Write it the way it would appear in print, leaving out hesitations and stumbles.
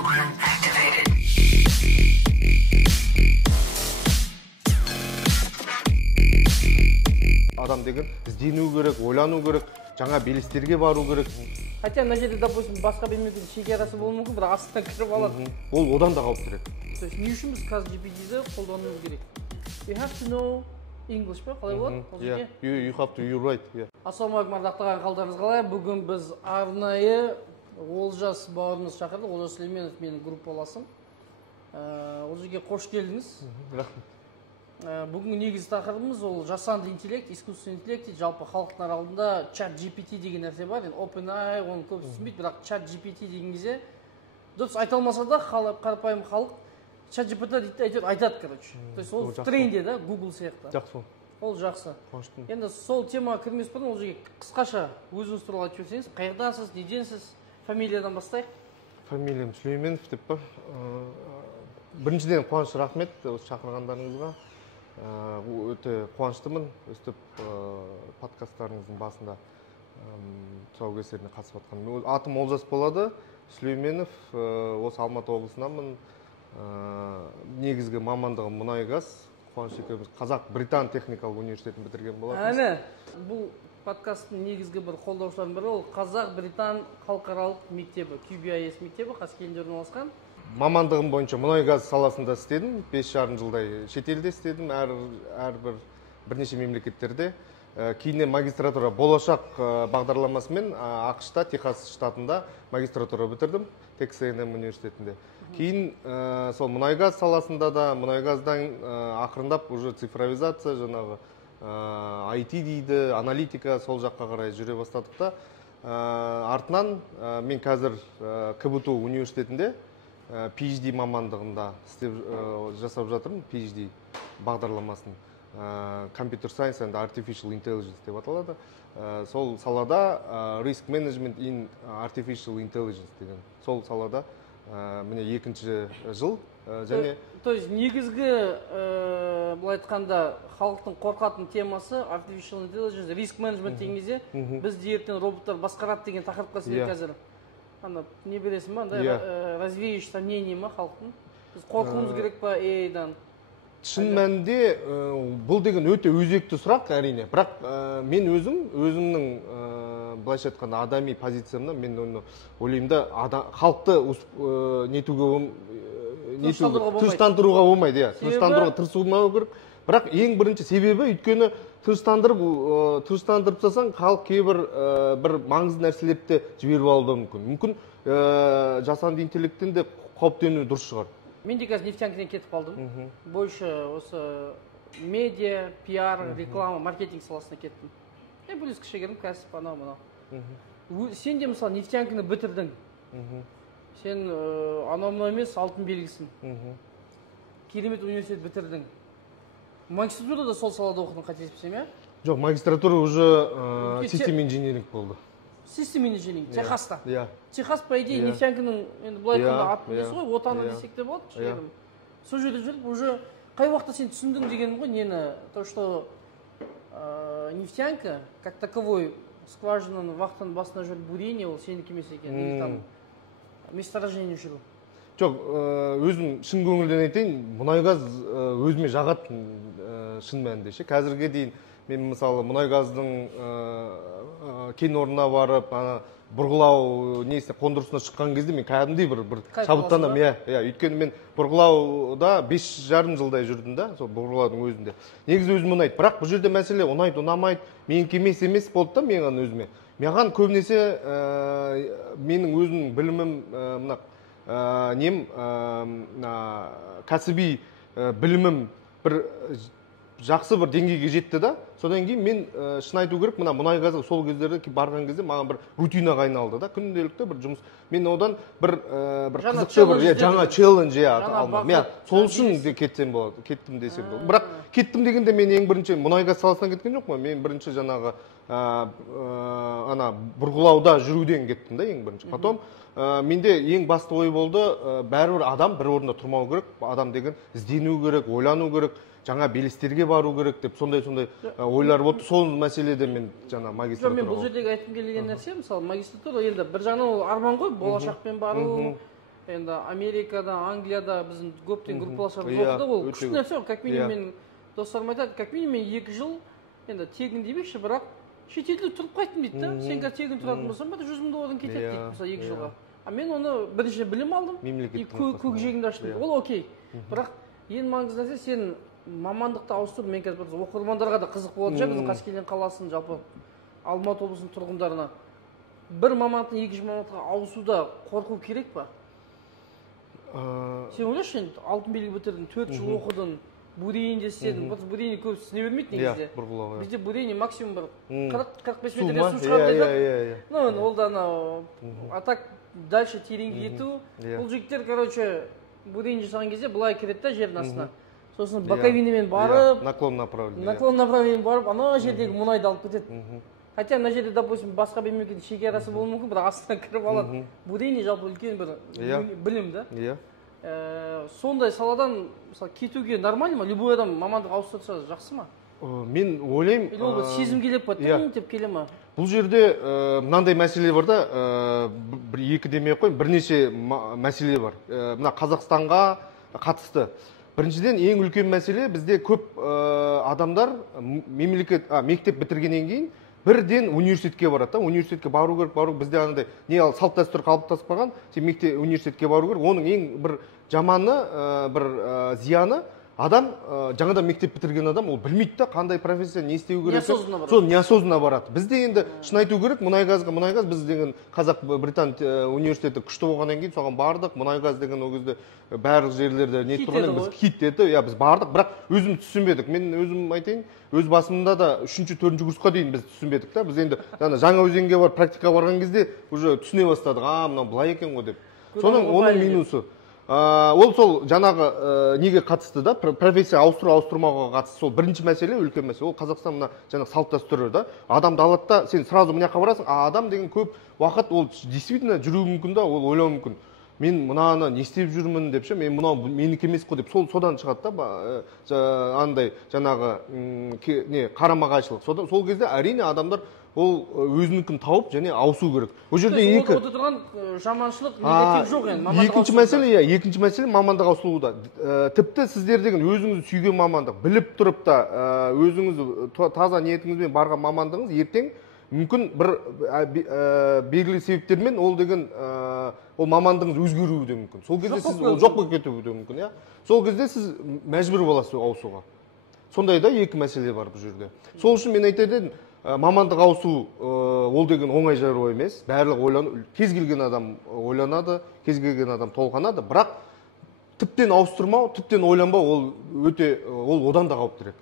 Program activated. Адам деген іздену керек, ойлану керек, жаңа белестерге бару керек. Хотя на жерде, допустим, басқа білмеудің шекарасы болуы мүмкін, бірақ астынан кіріп алады. Ол одан да қауіптірек. То есть не үшін біз қазір GPT-ді қолдануымыз керек. You have to know English па? Қалай болады? Yeah, you have to, you're right. Yeah. Ассалаумағалейкум, ардақтаған қалдарыңыз қалай? Бүгін біз арнайы Олжас бауырымыз шақырды. Олжас Сүлейменов менің группаласым. Ол жерге қош келдіңіз. Рахмет. Бүгін негізгі тақырыбымыз ол жасанды интеллект, искусственный интеллект дейді. Жалпы халықтың алдында чат GPT деген нәрсе бар. Енді OpenAI оны көп түсінбейді, бірақ чат GPT деген кезде дұрыс айта алмаса да қарапайым халық чат GPT дейді, айтады, короче. То есть ол в тренде да, Google сияқты. Жақсы. Ол жақсы. Қуаныштымын. Енді сол темаға кірмес бұрын ол жерге қысқаша өзіңіз туралы айтып жіберсеңіз, қайдасыз, неденсіз, фамилиядан бастайық. Фамилиям Сүлейменов деп па. Біріншіден қуаныш рахмет осы шақырғандарыңызға. Өте қуаныштымын. Өстіп подкасттарыңыздың басында тұсаукесеріне қатысып жатқаным. Атым Олжас болады. Сүлейменов, осы Алматы облысынанмын. Негізгі мамандығым мұнай-газ. Қуаныш екеуміз Қазақ-Британ техникалық университетін бітірген болатынбыз. Әне, бұл подкасттың негізгі бір қолдаушылардың бірі ол Қазақ-Британ халықаралық мектебі, QBIS мектебі, Қаскелеңде орналасқан. Мамандығым бойынша мұнай-газ саласында істедім. 5,5 жылдай шетелде істедім, әрбір бірнеше мемлекеттерде. Кейіннен магистратура болашақ бағдарламасымен ақш-та, Техас штатында магистратура бітірдім, Texas A&M университетінде. Кейін сол мұнай-газ саласында да, мұнай-газдан ақырындап уже цифровизация, жаңағы IT дейді, аналитика сол жаққа қарай жүре бастадық та. Артынан мен қазір КБТУ университетінде PhD мамандығында жасап жатырмын, PhD бағдарламасын. Computer Science and Artificial Intelligence деп аталады. Сол салада Risk Management in Artificial Intelligence деген. Сол салада міне екінші жыл. Және То есть негізгі былай айтқанда халықтың қорқатын темасы Artificial Intelligence, Risk Management деген кезде бізді ертең роботтар басқарады деген тақырыпқа сіздер қазір ана не бересің ба, андай развеешь сомнение ма халықтың? Біз қорқуымыз керек па AI-дан? Шын мәнінде бұл деген өте өзекті сұрақ әрине. Бірақ мен өзімнің былайша айтқанда адами позициямда мен оны ойлаймын да, халықты тыныштандыруға болмайды, тыныштандыруға тырысылмау керек. Бірақ ең бірінші себебі өйткені тыныштандырып тастасаң, халық кейбір бір маңызды нәрселерді жіберіп алуы мүмкін. Мүмкін жасанды интеллекттен де қауіптену дұрыс шығар. Мен де қазір нефтянкіден кетіп қалдым. Больше осы медиа, пиар, реклама, маркетинг саласына кеттім. Плюс кішігірім кәсіп, анау. Сен де мысалы нефтянкіні бітірдің. Сен анау емес, алтын белгісін. Керемет университет бітірдің. Магистратурада сол салада оқыдың, қателеспесем, иә? Жоқ, магистратура уже систем инжиниринг болды. Систем инжиниринг, Техаста. Техас, по идее, Yeah. нефтянкінің, енді былай айтқанда атын Yeah. білесіз ғой, отаны десек те болады, кішігірім. Сол жерде жүріп, уже қай уақытта сен түсіндің дегенім ғой, нені, то, что нефтянка, как таковой, скважинаның вахтаның басына жүріп бурение, ол сенікі емес екен, или там месторождение жүру. Жоқ, өзім шын көңілден айтайын, мұнай-газ өзіме жағатын шын мәнінде ше. Қазірге дейін мен мысалы мұнай-газдың кен орнына барып, бұрғылау несіне қондырысына шыққан кезде мен кәдімгідей бір шабыттанам. Өйткені мен бұрғылауда 5,5 жылдай жүрдім да, сол бұрғылаудың өзінде. Негізі өзім ұнайды. Бірақ бұл жерде мәселе ұнайды, ұнамайды, менікі емес болды да менің өзіме. Маған көбінесе менің өзімнің білімім кәсіби білімім бір жақсы бір деңгейге жетті да. Содан кейін мен шын айту керек, мұнай-газға сол кездерде барған кезде маған бір рутинаға айналды да, күнделікті бір жұмыс. Мен одан бір қызықты бір жаңа челлендж алмадым. Мен сол үшін кеттім десем болады. Бірақ кеттім дегенде мен ең бірінші мұнай-газ саласынан кеткен жоқпын. Мен бірінші жаңағы бұрғылауда жүруден кеттім да ең бірінші. Потом менде ең басты ой болды, бәрібір адам бір орында тұрмау керек. Адам деген іздену керек, ойлану керек. жаңа белестерге бару керек деп сондай ойлар болды. Сол мәселеде мен жаңа магистратура. Мен бұл жердегі айтқым келген нәрсе, мысалы магистратура енді бір жағынан ол арман ғой, болашақпен бару, енді Америкада, Англияда біздің көптен группаластарымыз Иә, оқыды, ол өте күшті көп. нәрсе ғой. Как минимум Иә. менің достарым айтады, как минимум мен 2 жыл енді тегін демекші, бірақ шетелде тұрып қайттым дейді да. Сен қазір тегін тұратын болсаң, бәрі 100 мың доллардан кетеді дейді, Иә, мысалы 2 иә. жылға. А мен оны бірінші білім алдым, и Мемлекеттің көкжиегімді аштым. Иә. Ол окей. Бірақ ең маңызды нәрсе сен мамандықты ауыстыру. Мен қазір бір оқырмандарға да қызық болады шығар, біздің Қаскелең қаласының жалпы Алматы облысының тұрғындарына бір мамандықтан екінші мамандыққа ауысуда қорқу керек па? Сен ойлашы, енді алтын белгі бітірдің, 4 жыл оқыдың, бурение істедің. Бурение көп түсіне бермейді негізде. Бізде бурение максимум бір 40-45 метрден су шығарып айтады. Ну, ол да анау, а так дальше тереңге кету. Бұл жігіттер, короче, бурение жасаған кезде былай кіреді да жердің астына. Сосын боковинамен барып, наклон направлениемен барып, ана жердегі мұнайды алып кетеді. Хотя мына жерде, допустим, басқа мемлекеттің шекарасы болуы мүмкін, бірақ астынан кіріп алады. Бурение жалпы үлкен бір білім да. Сондай саладан кетуге нормально ма? Любой адам мамандық ауыстырса жақсы ма? Мен ойлаймын, или ол сезім келіп па, деп келе ма? Бұл жерде мынандай мәселе бар да, бір екі демей ақ қойын, бірнеше мәселе бар. Мына Қазақстанға қатысты. Біріншіден, ең үлкен мәселе, бізде көп адамдар мектеп бітіргеннен кейін бірден университетке барады. Университетке бару керек, бізде андай не салт дәстүр қалыптаспаған, сен университетке бару керек. Оның ең бір жаманы, бір зияны, адам жаңадан мектеп бітірген адам, ол білмейді да қандай профессия, не істеу керек. Сол неосознанно барады. Бізде енді шын айту керек, мұнайгаз біз деген Қазақ-Британ университеті күшті болғаннан кейін соған бардық. Мұнайгаз деген ол кезде барлық жерлерде не тұрғаннан біз хит еді. Біз бардық, бірақ өзіміз түсінбедік. Мен өзім айтайын, өз басымда да 3-4 курсқа дейін біз түсінбедік та. Біз енді жаңа өзенге барып практика барған кезде уже түсіне бастадық. Мынау былай екен ғой деп. Соның оның минусы. Ол сол жаңағы неге қатысты да, профессия ауыстырмауға қатысты сол бірінші мәселе, үлкен мәселе. Ол Қазақстан жаңағы салт дәстүрі да. Адамды алады да, сен сразу мына жаққа барасың, адам деген көп уақыт ол действительно жүруі мүмкін да, ол ойлауы мүмкін. Мен мынаны не істеп жүрмін депші, мен мынау менікі емес қой деп содан шығады да, андай жаңағы қарама-қайшылық. Сол кезде әрине адамдар ол өзінікін тауып және ауысу керек. Ол жерде екі отырған жаманшылық негатив жоқ енді. Екінші мәселе мамандық ауысуында. Тіпті сіздер деген өзіңіз сүйген мамандық, біліп тұрып та өзіңіз таза ниетіңізбен барған мамандығыңыз ертең мүмкін бір белгілі себептермен ол деген ол мамандығыңыз өзгеруі де мүмкін. Сол кезде сіз жоқ болып кетуі де мүмкін. Сол кезде сіз мәжбүр боласыз ауысуға. Сондай да екі мәселе бар бұл жерде. Сол үшін мен айтар едім, мамандық ауысу ол деген оңай шаруа емес. Барлық ойлану, кез келген адам ойланады, кез келген адам толғанады, бірақ тіптен ауыстырмау, тіптен ойланбау ол одан да қауіптірек.